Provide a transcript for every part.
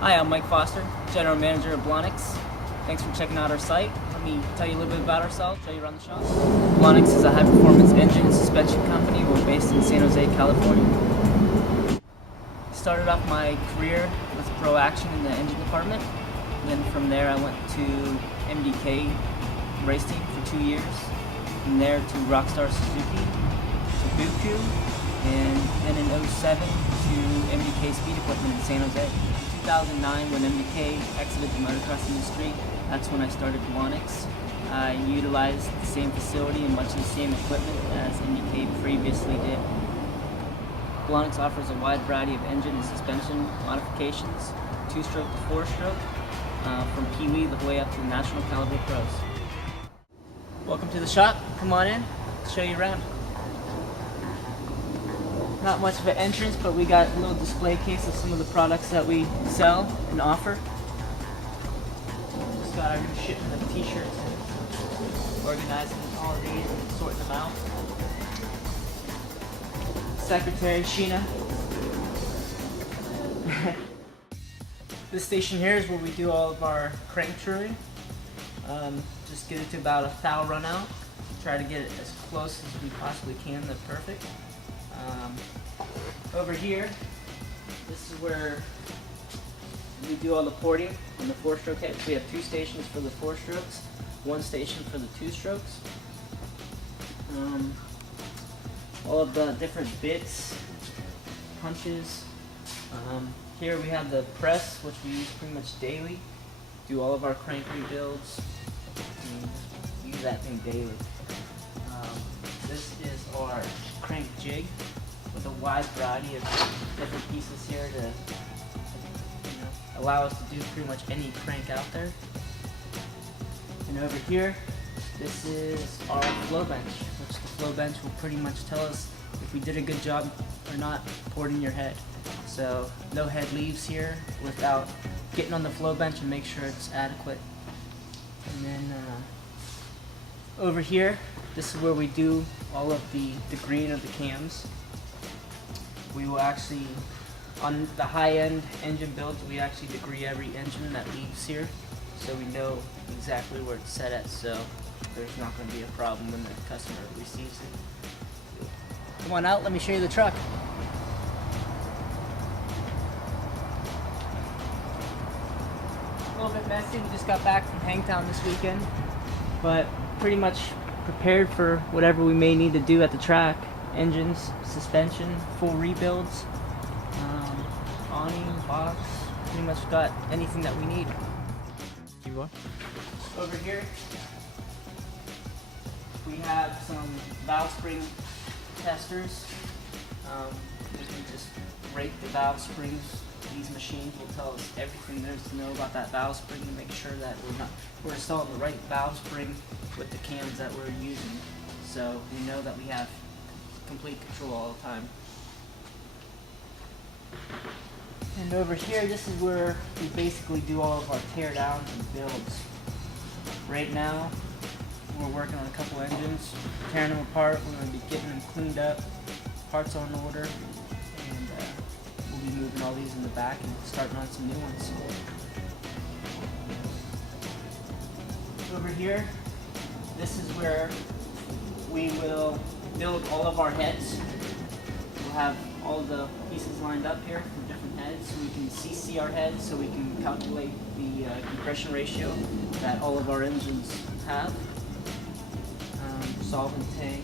Hi, I'm Mike Foster, General Manager of Blonix. Thanks for checking out our site. Let me tell you a little bit about ourselves, show you around the shop. Blonix is a high-performance engine and suspension company. We're based in San Jose, California. Started off my career with Pro Action in the engine department. Then from there I went to MDK race team for 2 years. From there to Rockstar Suzuki, to Buku, and then in '07 to MDK Speed Equipment in San Jose. In 2009, when MDK exited the motocross industry, that's when I started Blonix. I utilized the same facility and much of the same equipment as MDK previously did. Blonix offers a wide variety of engine and suspension modifications, 2-stroke to 4-stroke, from Pee-wee the way up to the national caliber pros. Welcome to the shop. Come on in, I'll show you around. Not much of an entrance, but we got a little display case of some of the products that we sell and offer. Just got our new shipment of t-shirts and organizing all of these and sorting them out. Secretary Sheena. This station here is where we do all of our crank trimming. Just get it to about a thou run out. Try to get it as close as we possibly can to perfect. Over here, this is where we do all the porting on the 4-stroke heads. We have 2 stations for the 4 strokes, 1 station for the 2 strokes. All of the different bits, punches. Here we have the press, which we use pretty much daily. Do all of our crank rebuilds. Use that thing daily. This is our crank jig with a wide variety of different pieces here to allow us to do pretty much any crank out there. And over here, this is our flow bench, which the flow bench will pretty much tell us if we did a good job or not porting your head. So no head leaves here without getting on the flow bench and make sure it's adequate. And then over here, this is where we do all of the green of the cams. We will actually, on the high-end engine builds, we actually degree every engine that leaves here, so we know exactly where it's set at, so there's not going to be a problem when the customer receives it. Come on out, let me show you the truck. A little bit messy, we just got back from Hangtown this weekend, but pretty much prepared for whatever we may need to do at the track. Engines, suspension, full rebuilds, awning, box, pretty much got anything that we need. Keep going. Over here, we have some valve spring testers. We can just rate the valve springs. These machines will tell us everything there is to know about that valve spring to make sure that we're installing the right valve spring with the cams that we're using. So we know that we have complete control all the time. And over here, this is where we basically do all of our tear downs and builds. Right now, we're working on a couple engines, tearing them apart. We're going to be getting them cleaned up, parts on order, and we'll be moving all these in the back and starting on some new ones. Over here, this is where we will build all of our heads. We'll have all the pieces lined up here from different heads, so we can CC our heads, so we can calculate the compression ratio that all of our engines have. Solvent tank.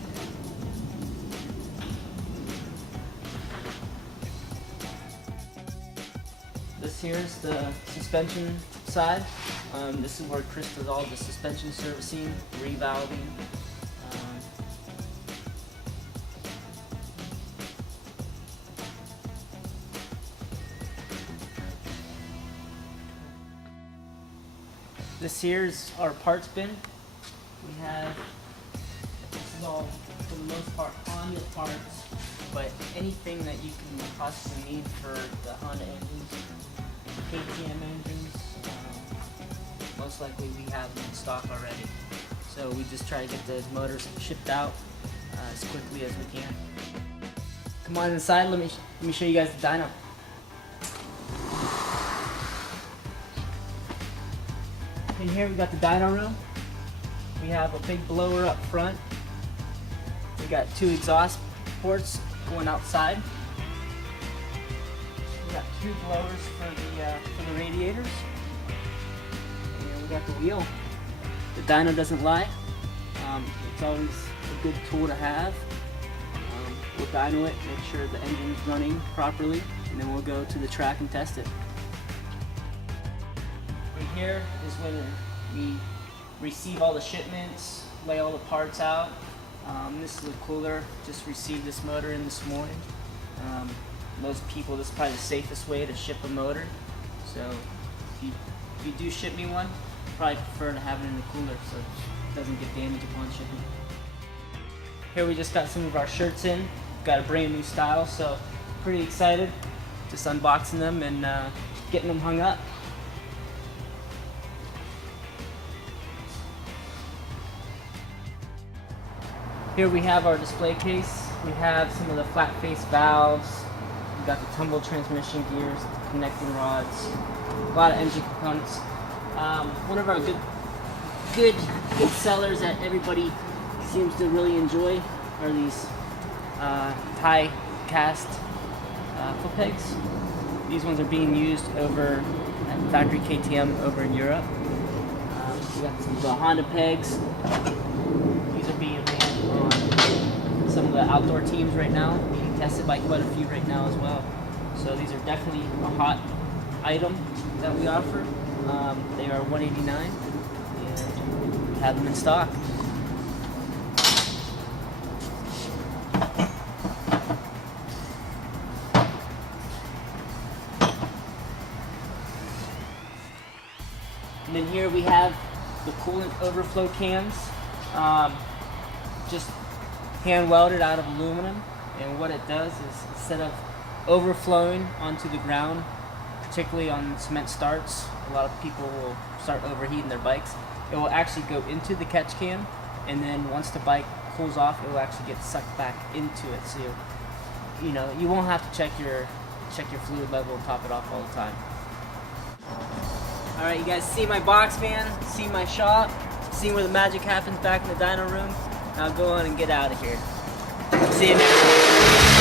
This here is the suspension side. This is where Chris does all the suspension servicing, revalving. This here is our parts bin. We have, this is all for the most part Honda parts, but anything that you can possibly need for the Honda engines, KTM engines, most likely we have them in stock already. So we just try to get the motors shipped out as quickly as we can. Come on inside, let me show you guys the dyno. In here we got the dyno room. We have a big blower up front. We got 2 exhaust ports going outside. We got 2 blowers for the radiators. And we got the wheel. The dyno doesn't lie. It's always a good tool to have. We'll dyno it, make sure the engine's running properly, and then we'll go to the track and test it. Right here is when we receive all the shipments, lay all the parts out. This is the cooler. Just received this motor in this morning. Most people, this is probably the safest way to ship a motor. So if you do ship me one, I probably prefer to have it in the cooler so it doesn't get damaged upon shipping. Here we just got some of our shirts in. Got a brand new style, so pretty excited. Just unboxing them and getting them hung up. Here we have our display case. We have some of the flat face valves. We got the tumble transmission gears, the connecting rods, a lot of engine components. One of our good sellers that everybody seems to really enjoy are these tie cast foot pegs. These ones are being used over at factory KTM over in Europe. We got some of the Honda pegs. These are being ran on some of the outdoor teams right now, being tested by quite a few right now as well. So these are definitely a hot item that we offer. They are $189 and we have them in stock. And then here we have the coolant overflow cans, just hand welded out of aluminum. And what it does is instead of overflowing onto the ground, particularly on cement starts, a lot of people will start overheating their bikes. It will actually go into the catch can, and then once the bike cools off, it will actually get sucked back into it. So you won't have to check your fluid level and top it off all the time. Alright, you guys see my box van, see my shop, see where the magic happens back in the dyno room. Now go on and get out of here. See you next time.